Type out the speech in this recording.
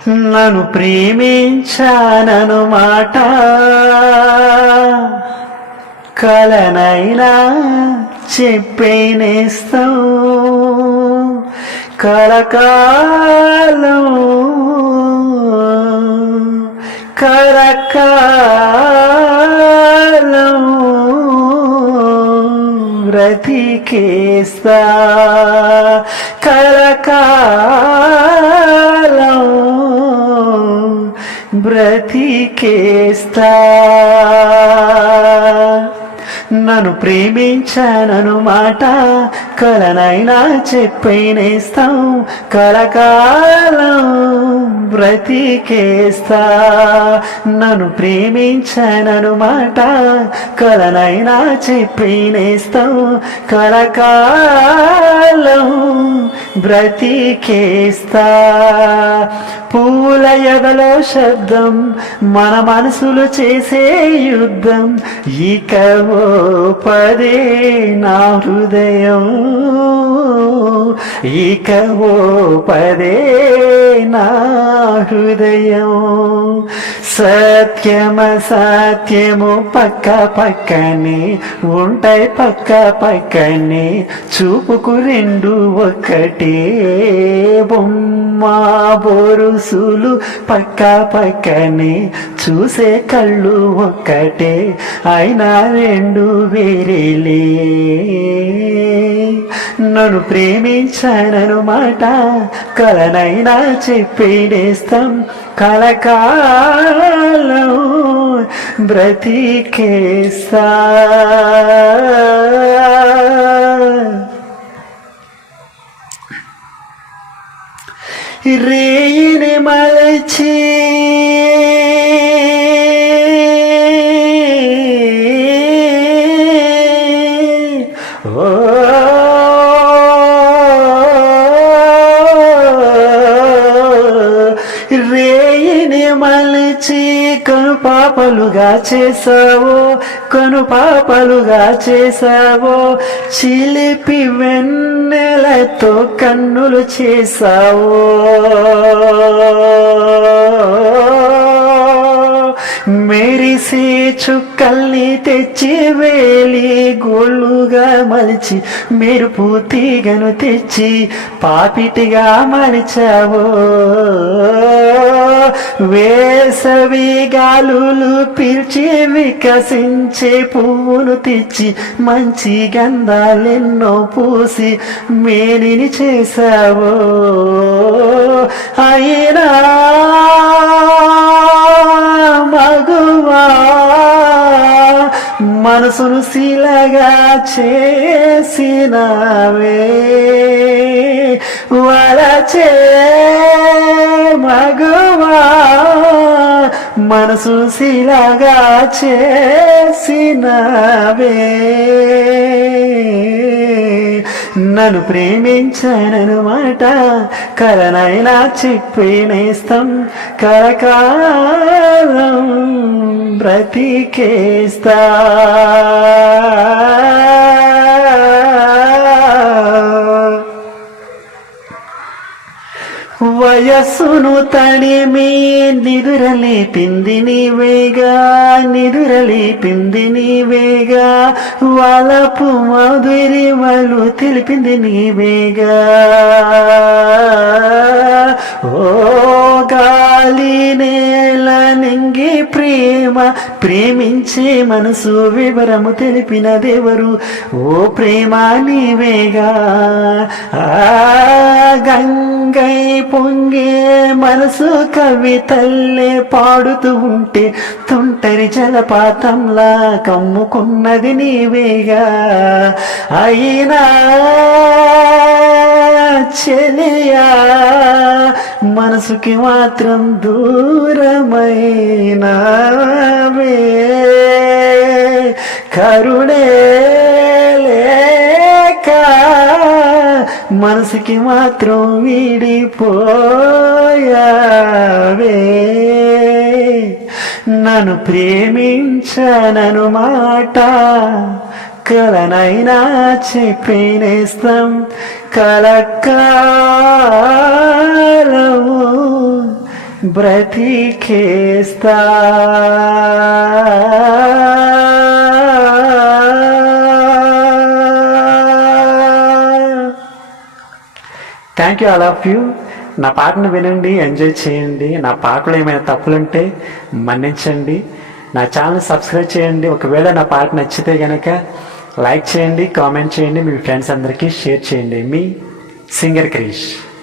నన్ను ప్రేమించానను మాట కలనైనా చెప్పేనేస్తాం కలకాలం కలకాలం బ్రతికేస్తా కలకాలం బ్రతికేస్తా నన్ను ప్రేమించానను మాట కలనైనా చెప్పేనేస్తాం కలకాలం బ్రతికేస్తా నన్ను ప్రేమించానను మాట కలనైనా చెప్పేనేస్తాం కలకాలం బ్రతికేస్తా పూల ఎదలో శబ్దం మన మనసులు చేసే యుద్ధం ఇక ఓ పదే నా హృదయం ఇక ఓ పదే నా హృదయం సత్యము పక్క పక్కనే ఉంటాయి పక్క పక్కనే చూపుకు రెండు ఒక్కటే బొమ్మ బొరుసులు పక్క పక్కనే చూసే కళ్ళు ఒక్కటే అయినా రెండు వేరేలే నన్ను ప్రేమించానను మాట కలనైనా చెప్పేనేస్తాం కలకాలం బ్రతికేస్తా రేయిని మలచి రేయిని మలచి కనుపాపలుగా చేసావో చిలిపి వెన్నెలతో కన్నులు చేసావో మెరిసే చుక్కల్ని తెచ్చి వేలి గోళ్ళుగా మలిచి మెరుపు తీగను తెచ్చి పాపిటిగా మలిచావో వేసవి గాలులు పిలిచి వికసించే పువ్వును తెచ్చి మంచి గంధాలెన్నో పూసి మేనిని చేసావో అయినా మగువా మనసును శిలగా చేసినవే వలచే మగువా మనసు శిలగా చేసినవే నన్ను ప్రేమించానను మాట కలనైనా చెప్పేనేస్తాం కలకాలం బ్రతికేస్తా వయస్సును తడిమి నిదురలేపింది నీవేగా వలపు మధురిమలు తెలిపింది నీవేగా ఓ గాలి నేల నింగి ప్రేమించే మనసు వివరము తెలిపినదెవరు ఓ ప్రేమ నీవేగా గంగై పొంగే మనసు కవితల్లే పాడుతూ ఉంటే తుంటరి జలపాతంలా కమ్ముకున్నది నీవేగా అయినా చెలియా మనసుకి మాత్రం దూరమైనవే కరుణే లేక మనసుకి మాత్రం వీడిపోయావే నన్ను ప్రేమించనను మాట కలనైనా చెప్పేనేస్తాం కలకాలము బ్రతికేస్తా. Thank you all of you. నా పాటను వినండి, ఎంజాయ్ చేయండి. నా పాటలో ఏమైనా తప్పులుంటే మన్నించండి. నా ఛానల్ సబ్స్క్రైబ్ చేయండి. ఒకవేళ నా పాట నచ్చితే కనుక లైక్ చేయండి, కామెంట్ చేయండి, మీ ఫ్రెండ్స్ అందరికీ షేర్ చేయండి. మీ సింగర్ క్రిష్.